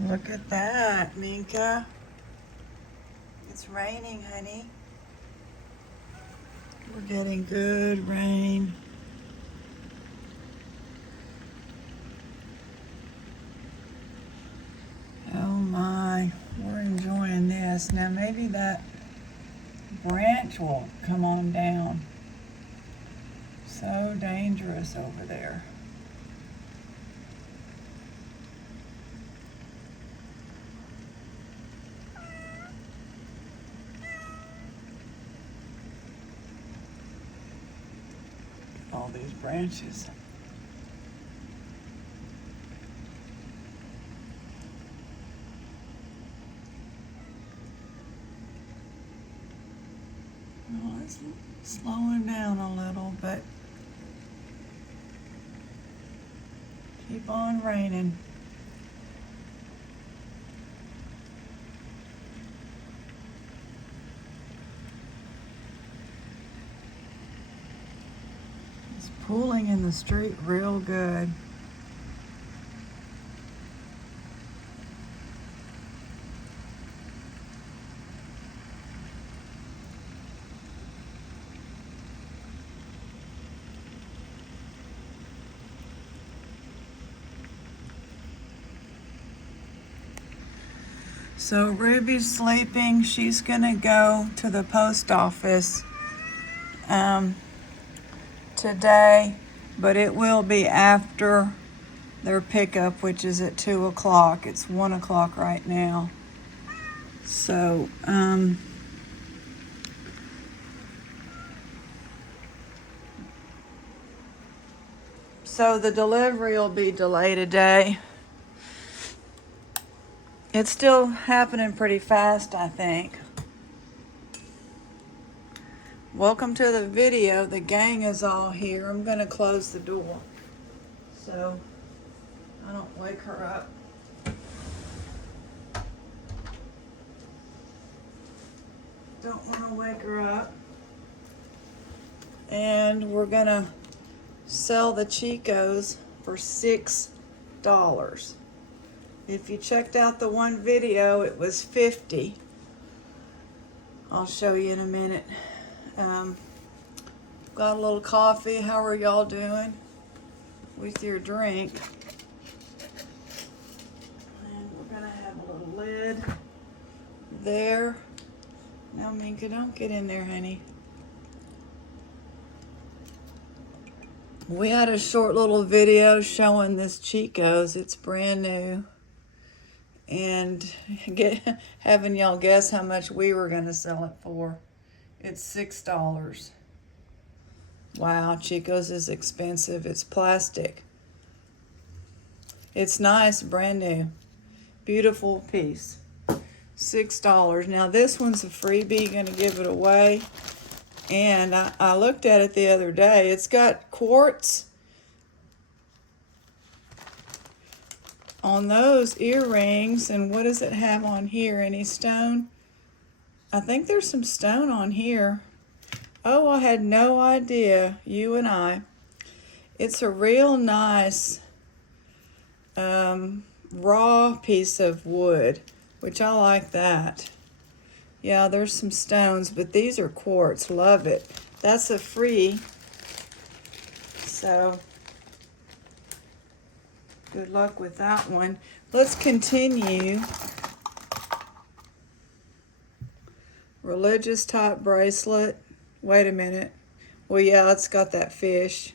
Look at that, Minka. It's raining, honey. We're getting good rain. Oh my, we're enjoying this. Now maybe that branch will come on down. So dangerous over there. All these branches. Oh, it's slowing down a little, but keep on raining. It's pooling in the street real good. So Ruby's sleeping. She's gonna go to the post office today, but it will be after their pickup, which is at 2 o'clock. It's 1 o'clock right now. So, so the delivery will be delayed a day. It's still happening pretty fast, I think. Welcome to the video. The gang is all here. I'm gonna close the door so I don't wake her up. Don't want to wake her up. And we're gonna sell the Chicos for $6. If you checked out the one video, it was $50. I'll show you in a minute. Got a little coffee. How are y'all doing with your drink? And we're gonna have a little lid there. Now, Minka, don't get in there, honey. We had a short little video showing this Chico's. It's brand new. And having y'all guess how much we were going to sell it for. It's $6. Wow, Chico's is expensive. It's plastic. It's nice, brand new. Beautiful piece. $6. Now this one's a freebie, going to give it away. And I looked at it the other day. It's got quartz on those earrings. And what does it have on here? Any stone? I think there's some stone on here. Oh, I had no idea. You and I. It's a real nice raw piece of wood, which I like that. Yeah, there's some stones, but these are quartz. Love it. That's a free. So, good luck with that one. Let's continue. Religious type bracelet. Wait a minute. Well, yeah, it's got that fish.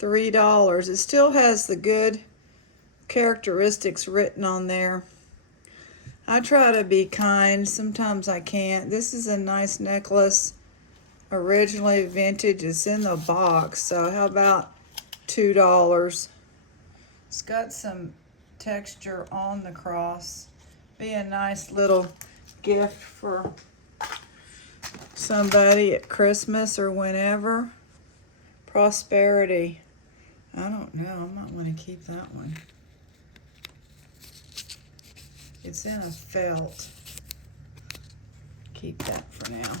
$3. It still has the good characteristics written on there. I try to be kind. Sometimes I can't. This is a nice necklace. Originally vintage. It's in the box. So how about $2? It's got some texture on the cross. Be a nice little gift for somebody at Christmas or whenever. Prosperity. I don't know. I might want to keep that one. It's in a felt. Keep that for now.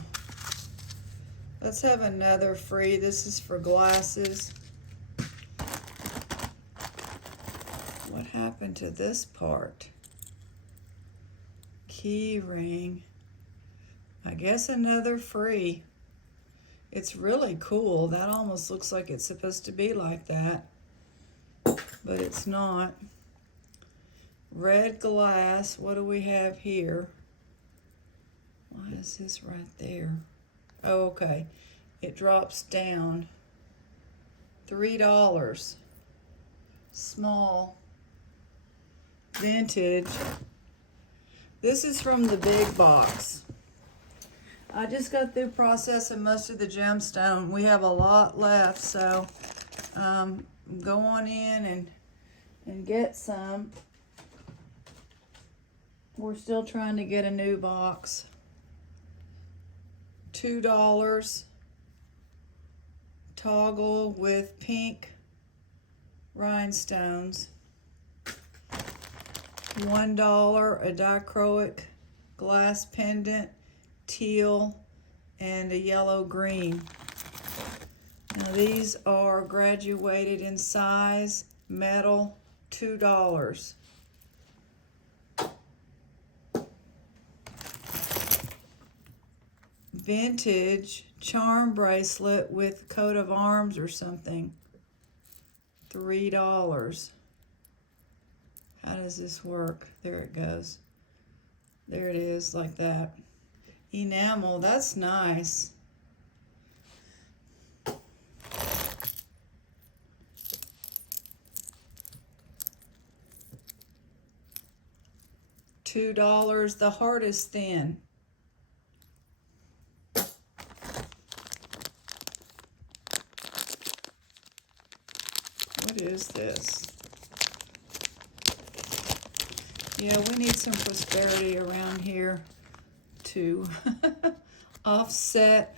Let's have another free. This is for glasses. What happened to this part? Key ring. I guess another free. It's really cool. That almost looks like it's supposed to be like that, but it's not. Red glass. What do we have here? Why is this right there? Oh, okay. It drops down. $3. Small. Vintage. This is from the big box. I just got through processing most of the gemstone. We have a lot left, so go on in and get some. We're still trying to get a new box. $2. Toggle with pink rhinestones. $1 a dichroic glass pendant, teal and a yellow green. Now these are graduated in size, metal, $2. Vintage charm bracelet with coat of arms or something, $3. How does this work? There it goes. There it is, like that. Enamel, that's nice. $2. The heart is thin. What is this? Yeah, we need some prosperity around here to offset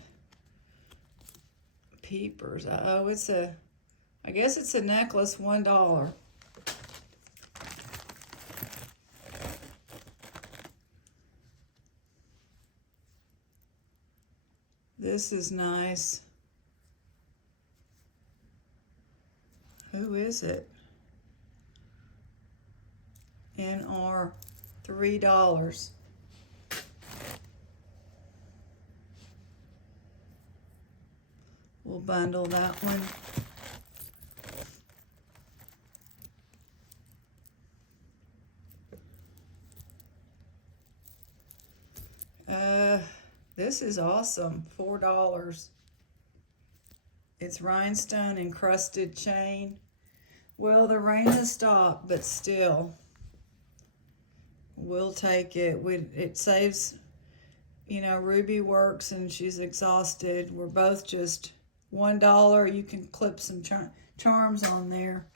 peepers. Oh, I guess it's a necklace, $1. This is nice. Who is it? NR, $3. We'll bundle that one. This is awesome, $4. It's rhinestone encrusted chain. Well, the rain has stopped, but still, we'll take it. It saves, you know, Ruby works and she's exhausted. We're both just $1. You can clip some charms on there.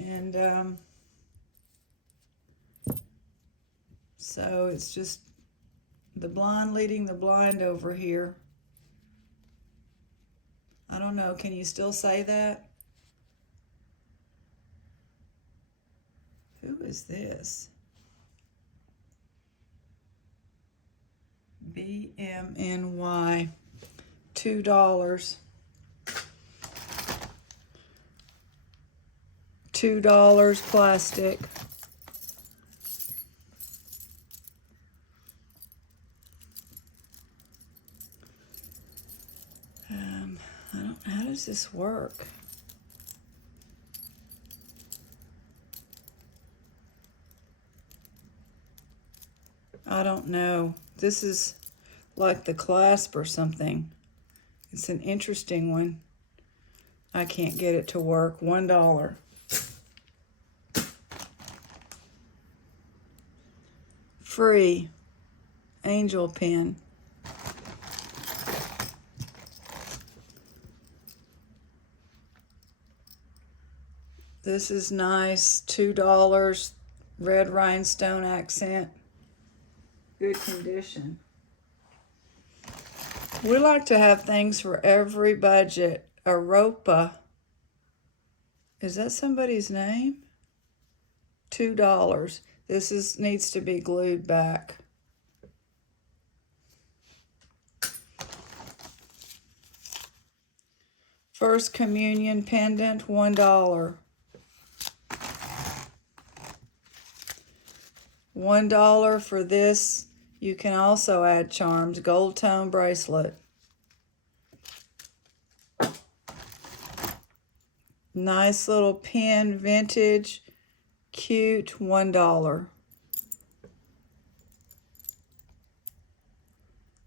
And so it's just the blind leading the blind over here. I don't know, can you still say that? Who is this? BMNY, $2. $2 plastic. How does this work? I don't know. This is like the clasp or something. It's an interesting one. I can't get it to work. $1. Free angel pin. This is nice, $2, red rhinestone accent, good condition. We like to have things for every budget. Aropa, is that somebody's name? $2. This needs to be glued back. First Communion pendant, $1. $1 for this. You can also add charms. Gold tone bracelet. Nice little pin, vintage, cute, $1.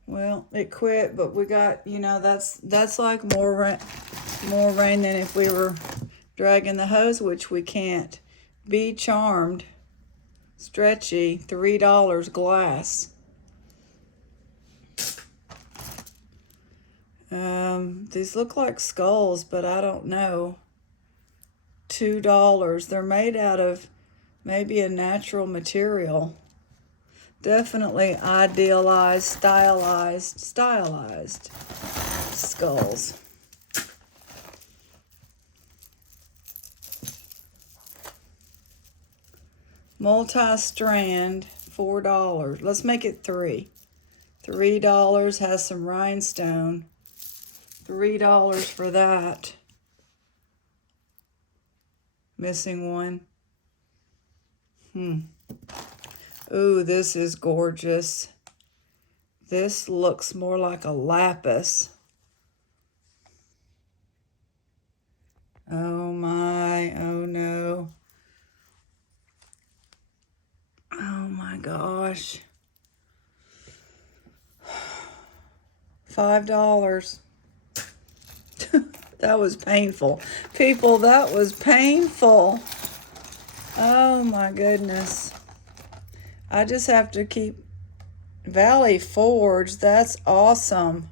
Well, it quit, but we got, you know, that's like more rain than if we were dragging the hose, which we can't. Be Charmed, stretchy, $3 glass. These look like skulls, but I don't know. $2. They're made out of maybe a natural material. Definitely idealized, stylized skulls. Multi-strand, $4. Let's make it $3. $3 has some rhinestone. $3 for that. Missing one. Ooh, this is gorgeous. This looks more like a lapis. Oh my, oh no. Oh my gosh. $5. That was painful. People, that was painful. Oh my goodness. I just have to keep Valley Forge. That's awesome.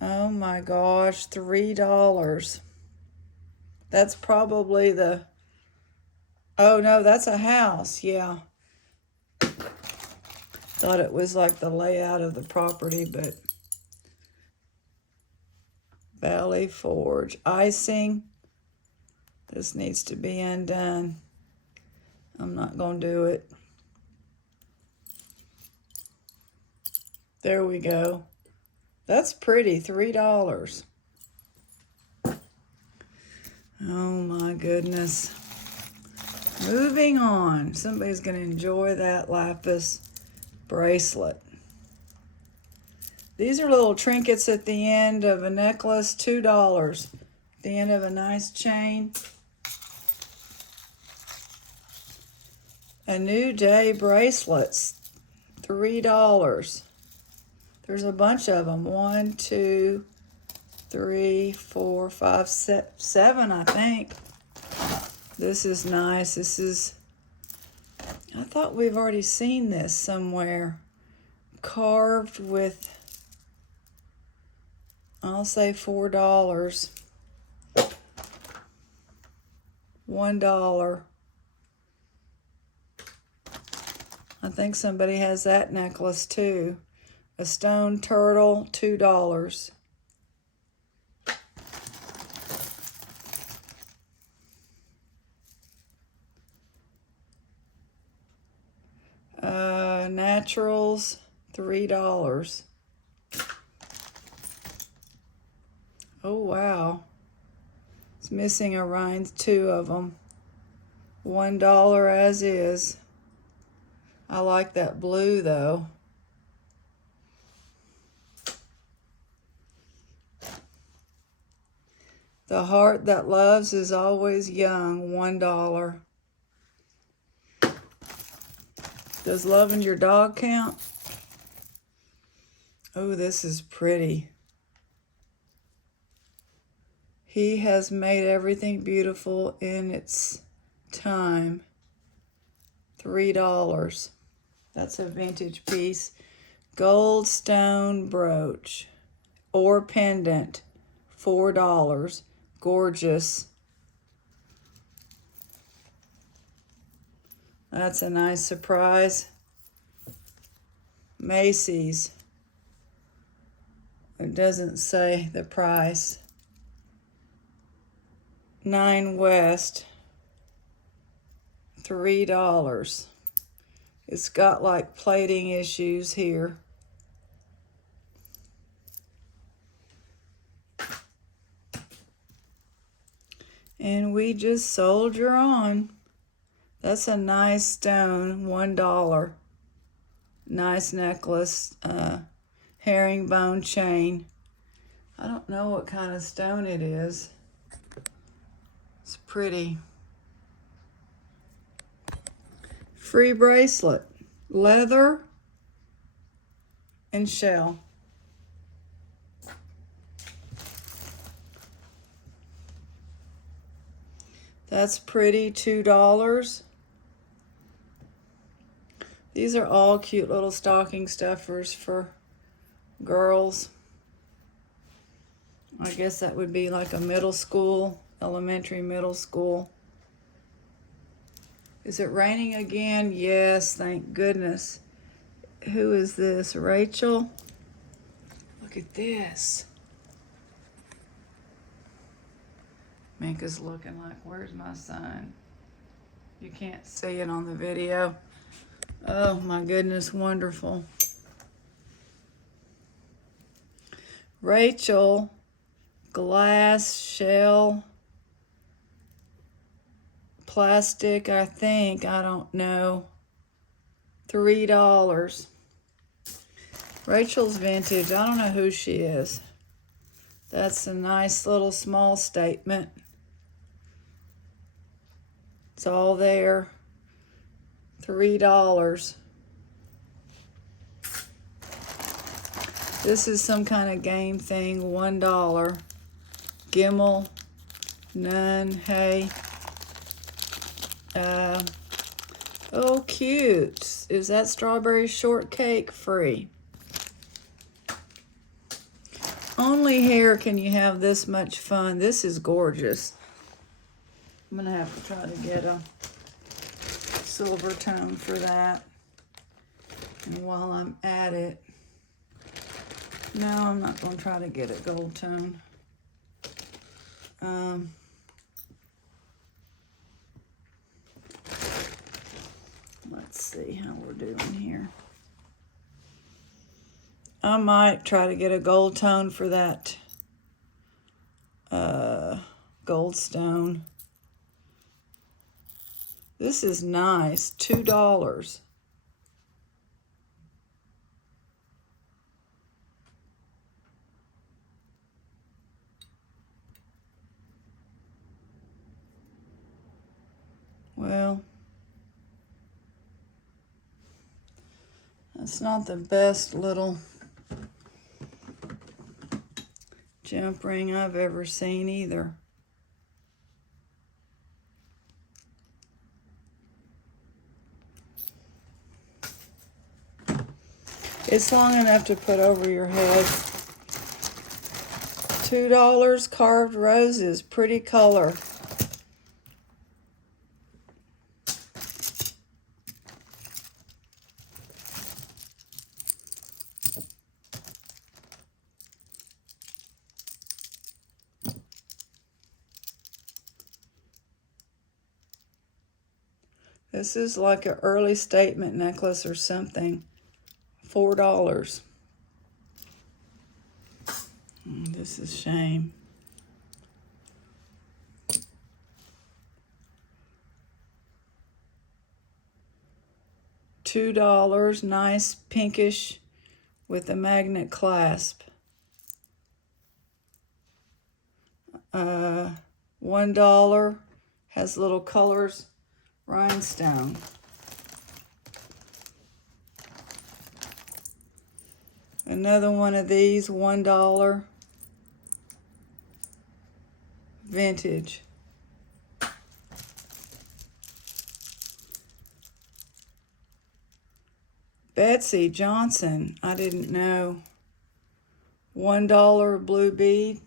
Oh my gosh, $3. That's probably the, oh no, that's a house, yeah. Thought it was like the layout of the property, but Valley Forge. Icing. This needs to be undone. I'm not going to do it. There we go. That's pretty, $3. Oh my goodness. Moving on. Somebody's going to enjoy that lapis bracelet. These are little trinkets at the end of a necklace, $2. The end of a nice chain. A New Day bracelets, $3. There's a bunch of them. 1, 2, 3, 4, 5, 7, I think. This is nice. This is, I thought we've already seen this somewhere. Carved with, I'll say $4. $1. I think somebody has that necklace too. A stone turtle, $2. Naturals, $3. Oh wow. It's missing a rind, 2 of them. $1 as is. I like that blue though. The heart that loves is always young, $1. Does loving your dog count? Oh, this is pretty. He has made everything beautiful in its time. $3. That's a vintage piece. Gold stone brooch or pendant, $4. Gorgeous. That's a nice surprise. Macy's. It doesn't say the price. 9 West, $3. It's got like plating issues here. And we just soldier on. That's a nice stone, $1. Nice necklace, herringbone chain. I don't know what kind of stone it is. It's pretty. Free bracelet, leather and shell. That's pretty, $2. These are all cute little stocking stuffers for girls. I guess that would be like a middle school, elementary, middle school. Is it raining again? Yes, thank goodness. Who is this? Rachel? Look at this. Minka's looking like, where's my son? You can't see it on the video. Oh my goodness, wonderful. Rachel, glass, shell, plastic, I think, I don't know. $3. Rachel's vintage, I don't know who she is. That's a nice little small statement. It's all there. $3. This is some kind of game thing, $1. Gimel, none, hey. Oh, cute. Is that strawberry shortcake? Free. Only here can you have this much fun. This is gorgeous. I'm gonna have to try to get a silver tone for that. And while I'm at it, no, I'm not gonna try to get a gold tone. Let's see how we're doing here. I might try to get a gold tone for that gold stone. This is nice, $2. Well, that's not the best little jump ring I've ever seen either. It's long enough to put over your head. $2, carved roses, pretty color. This is like an early statement necklace or something. $4. This is a shame. $2, nice pinkish with a magnet clasp. $1, has little colors, rhinestone. Another one of these, $1, vintage. Betsy Johnson, I didn't know. $1 blue bead.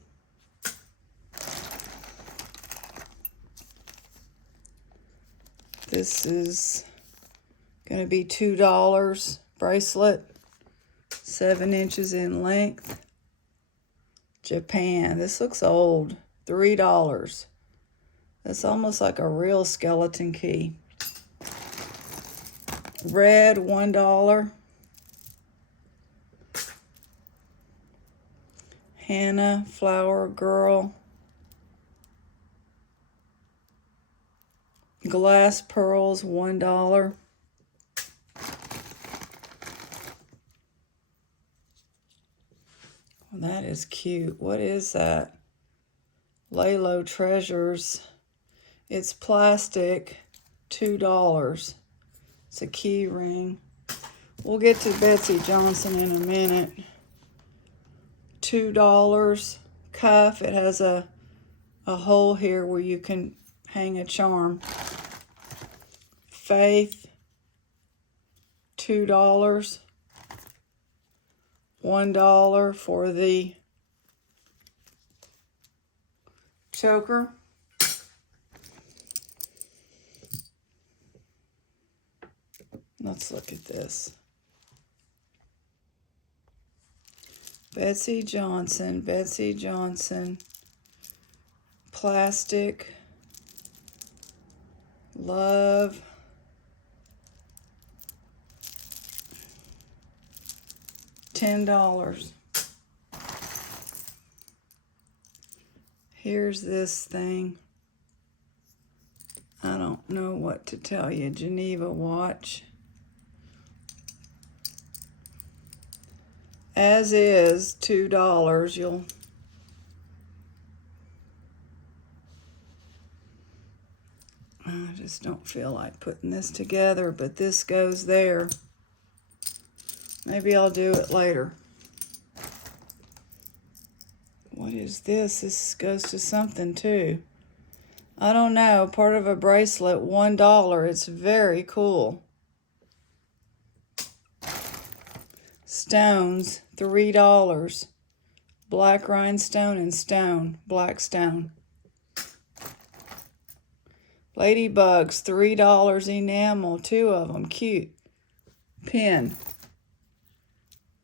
This is going to be $2 bracelet, 7 inches in length. Japan, this looks old, $3. That's almost like a real skeleton key. Red, $1. Hannah, flower girl. glass pearls, $1. Well, that is cute. What is that? Lalo Treasures. It's plastic, $2. It's a key ring. We'll get to Betsey Johnson in a minute. $2 cuff. It has a hole here where you can hang a charm. Faith, $2. $1 for the choker. Let's look at this. Betsey Johnson, plastic, love, $10. Here's this thing. I don't know what to tell you. Geneva watch. As is, $2. I just don't feel like putting this together, but this goes there. Maybe I'll do it later. What is this? This goes to something too. I don't know. Part of a bracelet, $1. It's very cool. Stones, $3. Black rhinestone and stone, black stone. Ladybugs, $3 enamel, 2 of them, cute. Pin,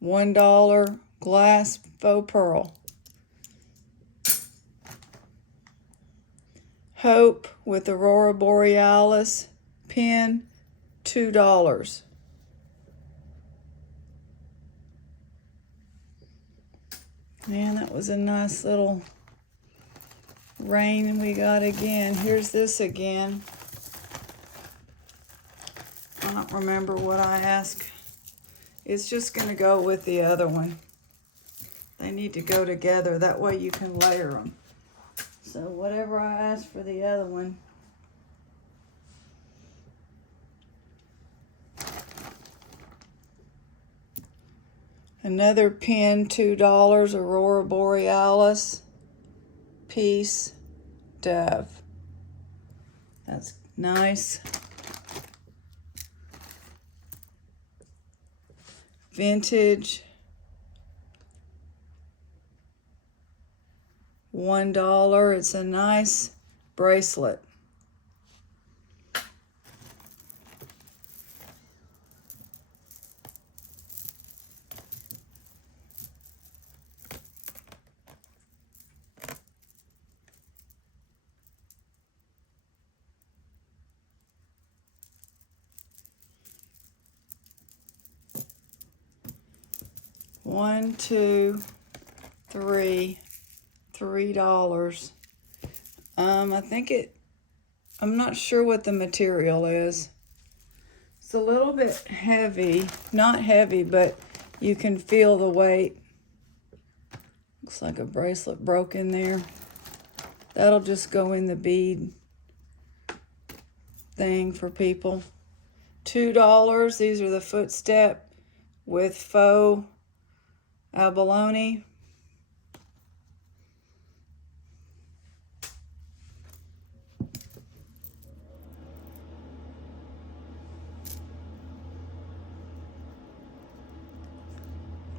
$1 glass faux pearl. Hope with Aurora Borealis, pin, $2. Man, that was a nice little rain we got again. Here's this again. I don't remember what I asked. It's just going to go with the other one. They need to go together. That way you can layer them. So whatever I asked for the other one. Another pin, $2, Aurora Borealis, piece, dove. That's nice. Vintage, $1. It's a nice bracelet. One, two, three, $3. I think I'm not sure what the material is. It's a little bit heavy, not heavy, but you can feel the weight. Looks like a bracelet broke in there. That'll just go in the bead thing for people. $2. These are the footstep with faux abalone.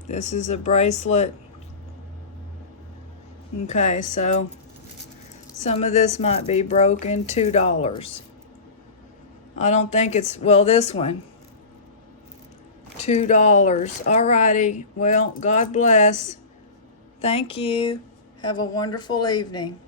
This is a bracelet. Okay, so some of this might be broken. $2. I don't think it's, well, this one. $2. Alrighty. Well, God bless. Thank you. Have a wonderful evening.